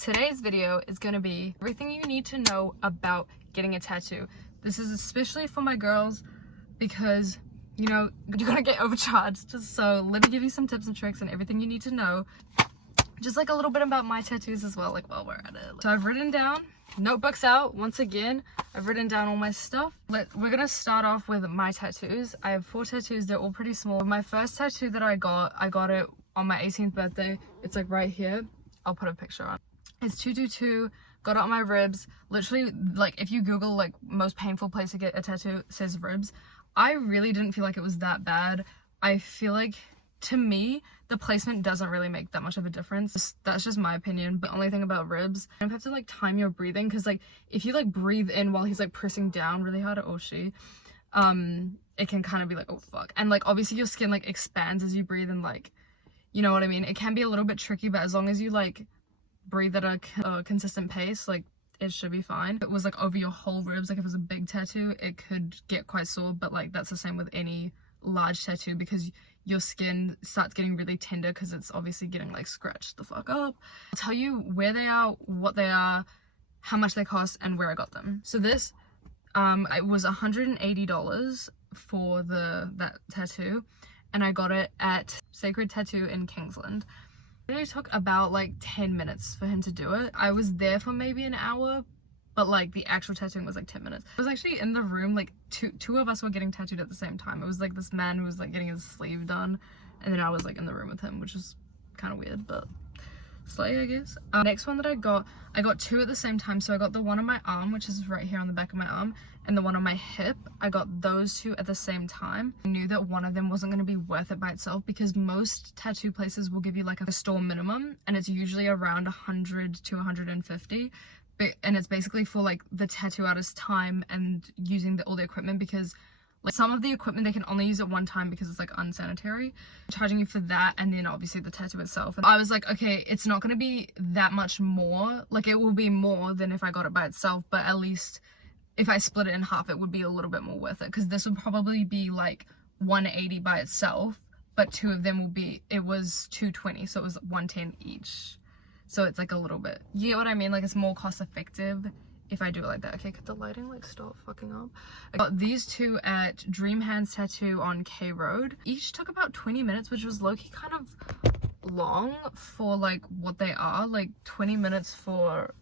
Today's video is going to be everything you need to know about getting a tattoo. This is especially for my girls because, you know, you're going to get overcharged. So let me give you some tips and tricks and everything you need to know. Just like a little bit about my tattoos as well, like while we're at it. So I've written down, notebooks out, once again, I've written down all my stuff. We're going to start off with my tattoos. I have 4 tattoos, they're all pretty small. My first tattoo that I got it on my 18th birthday. It's like right here. I'll put a picture on. It's 222, got it on my ribs. Literally, like if you Google like most painful place to get a tattoo, it says ribs. I really didn't feel like it was that bad. I feel like, to me, the placement doesn't really make that much of a difference. That's just my opinion. But the only thing about ribs, you have to like time your breathing, because like if you like breathe in while he's like pressing down really hard, or she, it can kind of be like, oh fuck. And like obviously your skin like expands as you breathe, and like, you know what I mean? It can be a little bit tricky, but as long as you like breathe at a consistent pace, like it should be fine. If it was like over your whole ribs, like if it was a big tattoo, it could get quite sore, but like that's the same with any large tattoo, because your skin starts getting really tender because it's obviously getting like scratched the fuck up. I'll tell you where they are, what they are, how much they cost, and where I got them. So this it was $180 for that tattoo, and I got it at Sacred Tattoo in Kingsland. It only took about like 10 minutes for him to do it. I was there for maybe an hour, but like the actual tattooing was like 10 minutes. I was actually in the room, like two of us were getting tattooed at the same time. It was like this man who was like getting his sleeve done, and then I was like in the room with him, which was kind of weird, but slay, I guess. Next one that I got 2 at the same time. So I got the one on my arm, which is right here on the back of my arm, and the one on my hip. I got those 2 at the same time. I knew that one of them wasn't going to be worth it by itself, because most tattoo places will give you like a store minimum, and it's usually around 100 to 150. And it's basically for like the tattoo artist's time and using all the equipment, because like some of the equipment they can only use at one time because it's like unsanitary. Charging you for that, and then obviously the tattoo itself. And I was like, okay, it's not going to be that much more. Like it will be more than if I got it by itself, but at least if I split it in half, it would be a little bit more worth it, because this would probably be like 180 by itself, but 2 of them will be, it was 220, so it was 110 each. So it's like a little bit, you get what I mean? Like it's more cost effective if I do it like that. Okay, could the lighting like stop fucking up? I got these 2 at Dream Hands Tattoo on K Road. Each took about 20 minutes, which was low-key kind of long for like what they are. Like 20 minutes for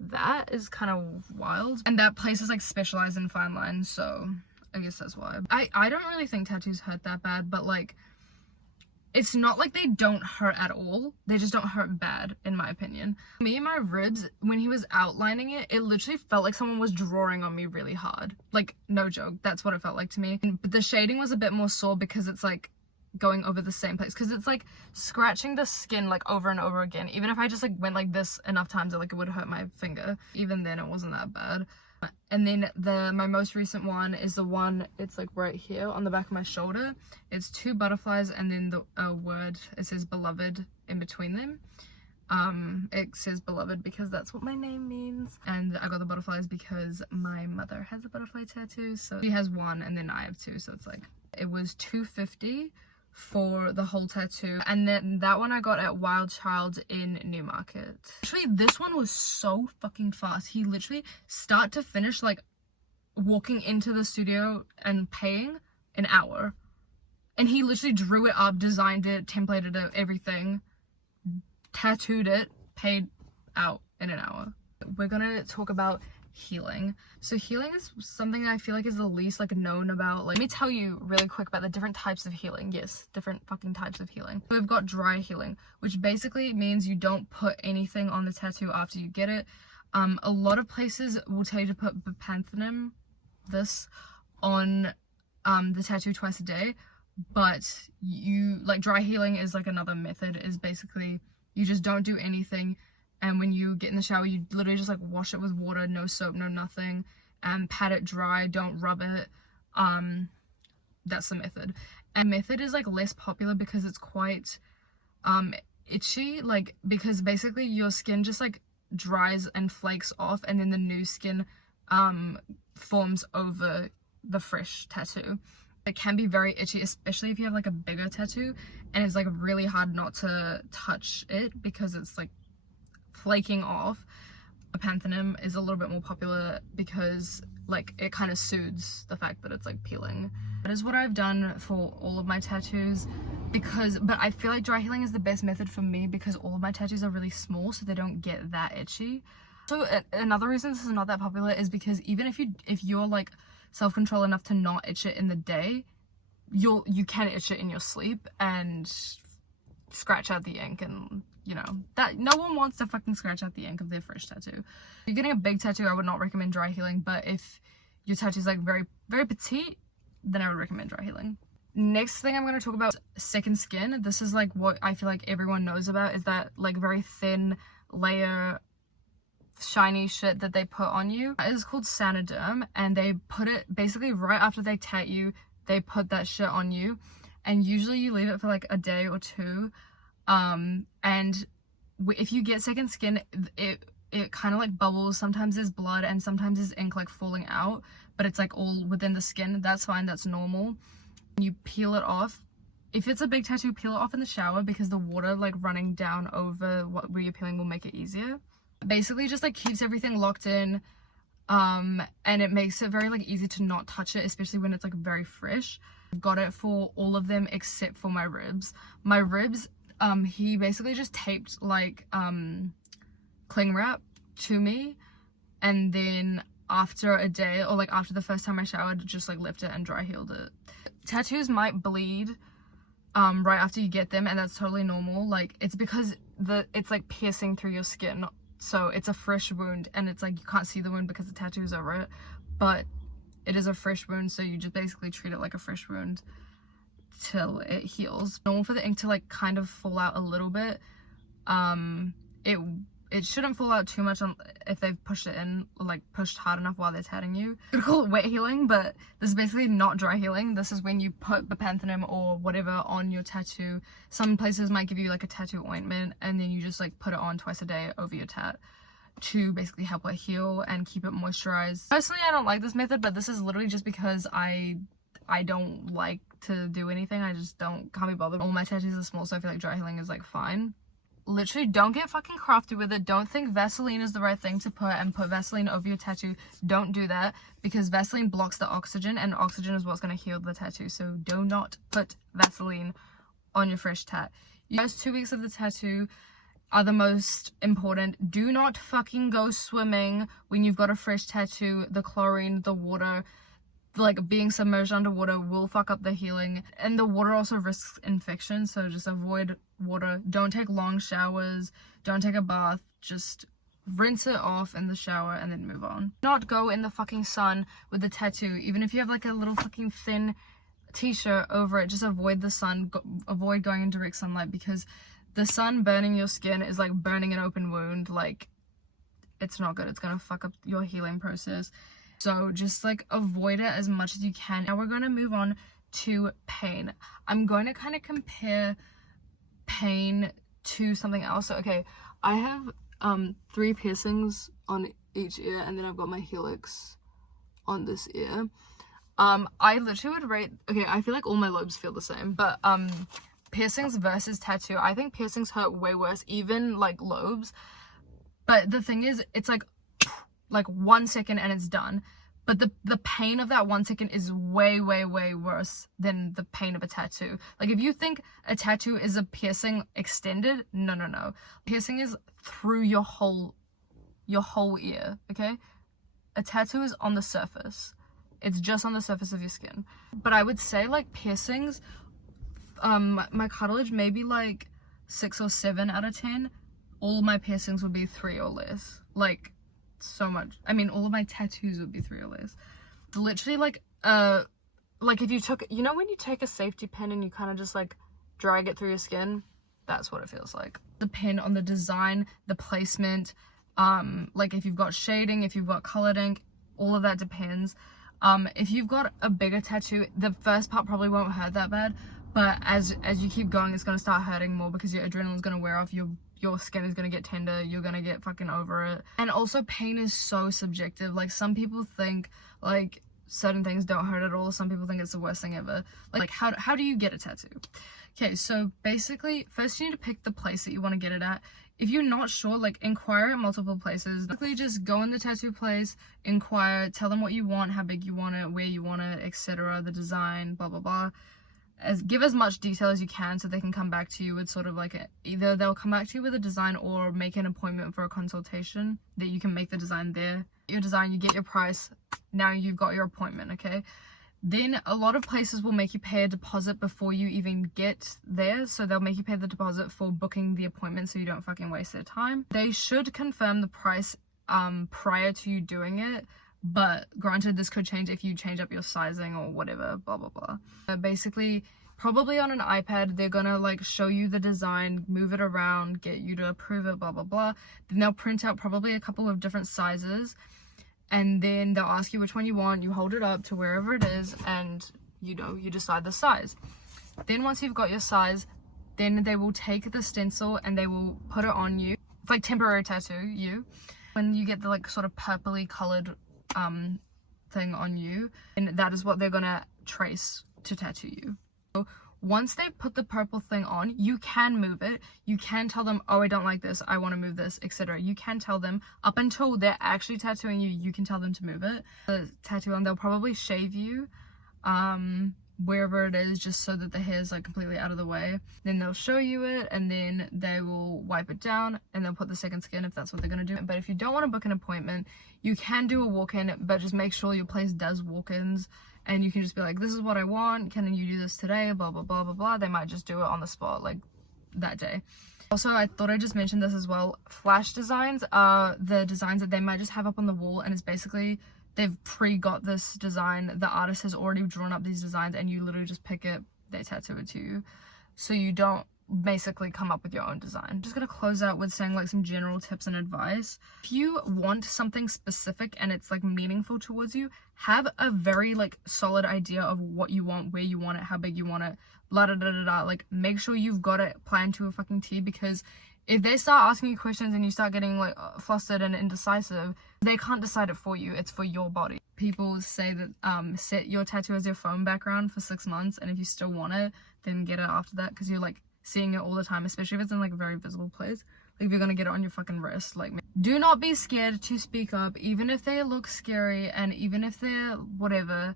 that is kind of wild. And that place is like specialized in fine lines, so I guess that's why. I don't really think tattoos hurt that bad, but like it's not like they don't hurt at all. They just don't hurt bad, in my opinion. Me and my ribs, when he was outlining it, it literally felt like someone was drawing on me really hard. Like, no joke, that's what it felt like to me. But the shading was a bit more sore because it's like going over the same place, because it's like scratching the skin like over and over again. Even if I just like went like this enough times, it would hurt my finger. Even then, it wasn't that bad. And then my most recent one is the one, it's like right here on the back of my shoulder. It's 2 butterflies, and then the word, it says beloved in between them. It says beloved because that's what my name means. And I got the butterflies because my mother has a butterfly tattoo, so she has 1 and then I have 2, so it's like, it was $250 for the whole tattoo. And then that one I got at Wild Child in Newmarket. Actually, this one was so fucking fast. He literally, start to finish, like walking into the studio and paying, an hour. And he literally drew it up, designed it, templated it, everything, tattooed it, paid out in an hour. We're gonna talk about healing. So healing is something I feel like is the least like known about. Like, let me tell you really quick about the different types of healing. Yes, different fucking types of healing. We've got dry healing, which basically means you don't put anything on the tattoo after you get it. A lot of places will tell you to put bepanthenum, this, on the tattoo twice a day, but you, like, dry healing is like another method, is basically you just don't do anything. And when you get in the shower, you literally just like wash it with water, no soap, no nothing, and pat it dry, don't rub it. That's the method. And method is like less popular because it's quite itchy, like, because basically your skin just like dries and flakes off, and then the new skin forms over the fresh tattoo. It can be very itchy, especially if you have like a bigger tattoo, and it's like really hard not to touch it because it's like flaking off, panthenum is a little bit more popular because like it kind of soothes the fact that it's like peeling. That is what I've done for all of my tattoos, but I feel like dry healing is the best method for me because all of my tattoos are really small, so they don't get that itchy. So another reason this is not that popular is because even if you're like self-control enough to not itch it in the day, you can itch it in your sleep and scratch out the ink, and you know that no one wants to fucking scratch out the ink of their fresh tattoo. If you're getting a big tattoo, I would not recommend dry healing, but if your tattoo is like very, very petite, then I would recommend dry healing. Next thing I'm going to talk about is second skin. This is like what I feel like everyone knows about, is that like very thin layer shiny shit that they put on you. It is called Sanoderm, and they put it basically right after they tat you. They put that shit on you, and usually you leave it for like a day or two. And if you get second skin, it kind of like bubbles. Sometimes there's blood and sometimes there's ink like falling out, but it's like all within the skin. That's fine, that's normal. You peel it off. If it's a big tattoo, peel it off in the shower because the water like running down over where you're peeling will make it easier. Basically just like keeps everything locked in, and it makes it very like easy to not touch it, especially when it's like very fresh. I've got it for all of them except for my ribs. My ribs, he basically just taped like cling wrap to me, and then after a day, or like after the first time I showered, just like left it and dry healed it. Tattoos might bleed right after you get them, and that's totally normal. Like it's because it's like piercing through your skin, so it's a fresh wound, and it's like you can't see the wound because the tattoo is over it, but it is a fresh wound, so you just basically treat it like a fresh wound till it heals. Normal for the ink to like kind of fall out a little bit. It shouldn't fall out too much if they've pushed it in, or like pushed hard enough while they're tatting you. You could call it wet healing, but this is basically not dry healing. This is when you put the panthenum or whatever on your tattoo. Some places might give you like a tattoo ointment, and then you just like put it on twice a day over your tat to basically help it heal and keep it moisturized. Personally, I don't like this method, but this is literally just because I don't like to do anything. I just can't be bothered. All my tattoos are small, so I feel like dry healing is like fine. Literally, don't get fucking crafty with it. Don't think Vaseline is the right thing to put and put Vaseline over your tattoo. Don't do that, because Vaseline blocks the oxygen, and oxygen is what's going to heal the tattoo. So do not put Vaseline on your fresh tat. The first 2 weeks of the tattoo are the most important. Do not fucking go swimming when you've got a fresh tattoo. The chlorine, the water, like being submerged underwater will fuck up the healing, and the water also risks infection, so just avoid water. Don't take long showers, don't take a bath, just rinse it off in the shower and then move on. Not go in the fucking sun with the tattoo. Even if you have like a little fucking thin t-shirt over it, just avoid the sun. Avoid going in direct sunlight, because the sun burning your skin is like burning an open wound. Like, it's not good. It's gonna fuck up your healing process. So just like avoid it as much as you can. Now we're going to move on to pain. I'm going to kind of compare pain to something else. So, okay, I have 3 piercings on each ear, and then I've got my helix on this ear. I literally would rate, okay, I feel like all my lobes feel the same, but piercings versus tattoo, I think piercings hurt way worse, even like lobes. But the thing is, it's like 1 second and it's done, but the pain of that 1 second is way worse than the pain of a tattoo. Like, if you think a tattoo is a piercing extended, no, piercing is through your whole ear. Okay, a tattoo is on the surface. It's just on the surface of your skin. But I would say like piercings, my cartilage maybe like 6 or 7 out of 10. All my piercings would be 3 or less. Like, so much. I mean, all of my tattoos would be 3 or less. Literally like if you took, you know when you take a safety pin and you kind of just like drag it through your skin, that's what it feels like. Depend on the design, the placement, like if you've got shading, if you've got colored ink, all of that depends. If you've got a bigger tattoo, the first part probably won't hurt that bad, but as you keep going, it's going to start hurting more because your adrenaline's going to wear off, your skin is going to get tender, you're going to get fucking over it. And also, pain is so subjective. Like, some people think like certain things don't hurt at all, some people think it's the worst thing ever. Like how do you get a tattoo? Okay, so basically, first you need to pick the place that you want to get it at. if you're not sure, like, inquire at multiple places. Basically, just go in the tattoo place, inquire, tell them what you want, how big you want it, where you want it, etc., the design, blah blah blah. Give as much detail as you can so they can come back to you with sort of like either they'll come back to you with a design or make an appointment for a consultation that you can make the design there. Your design, you get your price, now you've got your appointment, okay? Then a lot of places will make you pay a deposit before you even get there. So they'll make you pay the deposit for booking the appointment so you don't fucking waste their time. They should confirm the price prior to you doing it. But granted, this could change if you change up your sizing or whatever, blah, blah, blah. Basically, probably on an iPad, they're gonna like show you the design, move it around, get you to approve it, blah, blah, blah. Then they'll print out probably a couple of different sizes. And then they'll ask you which one you want. You hold it up to wherever it is and, you know, you decide the size. Then once you've got your size, then they will take the stencil and they will put it on you. It's like temporary tattoo you. When you get the like sort of purpley colored thing on you, and that is what they're gonna trace to tattoo you. So once they put the purple thing on, you can move it. You can tell them, oh, I don't like this, I want to move this, etc. You can tell them. Up until they're actually tattooing you, you can tell them to move it. The tattoo on, they'll probably shave you wherever it is, just so that the hair is like completely out of the way. Then they'll show you it, and then they will wipe it down, and they'll put the second skin if that's what they're gonna do. But if you don't want to book an appointment, you can do a walk-in, but just make sure your place does walk-ins, and you can just be like, this is what I want, can you do this today, blah blah blah blah blah. They might just do it on the spot, like that day. Also, I thought I just mentioned this as well. Flash designs are the designs that they might just have up on the wall, and it's basically they've pre-got this design, the artist has already drawn up these designs, and you literally just pick it, they tattoo it to you. So you don't basically come up with your own design. I'm just gonna close out with saying like some general tips and advice. If you want something specific and it's like meaningful towards you, have a very like solid idea of what you want, where you want it, how big you want it, blah da da da da. Like, make sure you've got it planned to a fucking T, because if they start asking you questions and you start getting like flustered and indecisive, they can't decide it for you. It's for your body. People say that set your tattoo as your phone background for 6 months, and if you still want it, then get it after that, because you're like seeing it all the time, especially if it's in like a very visible place. Like if you're gonna get it on your fucking wrist, like, do not be scared to speak up, even if they look scary and even if they're whatever.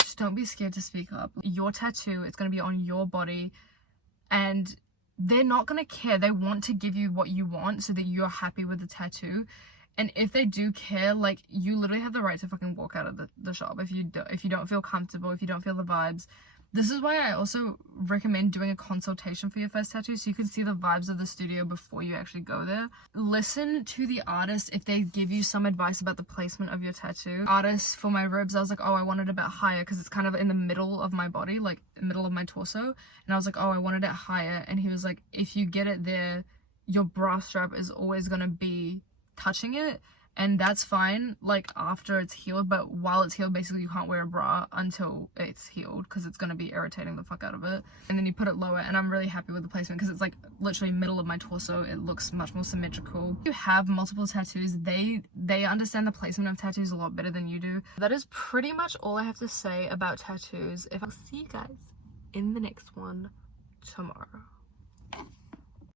Just don't be scared to speak up. Your tattoo, it's gonna be on your body, and they're not gonna care. They want to give you what you want so that you're happy with the tattoo. And if they do care, like, you literally have the right to fucking walk out of the shop if you don't feel comfortable, if you don't feel the vibes. This is why I also recommend doing a consultation for your first tattoo, so you can see the vibes of the studio before you actually go there. Listen to the artist if they give you some advice about the placement of your tattoo. Artists for my ribs, I was like, oh, I want it a bit higher because it's kind of in the middle of my body, like the middle of my torso. And I was like, oh, I wanted it higher. And he was like, if you get it there, your bra strap is always gonna be touching it, and that's fine like after it's healed, but while it's healed, basically you can't wear a bra until it's healed because it's going to be irritating the fuck out of it. And then you put it lower, and I'm really happy with the placement because it's like literally middle of my torso. It looks much more symmetrical. If you have multiple tattoos, they understand the placement of tattoos a lot better than you do. That is pretty much all I have to say about tattoos. I'll see you guys in the next one tomorrow.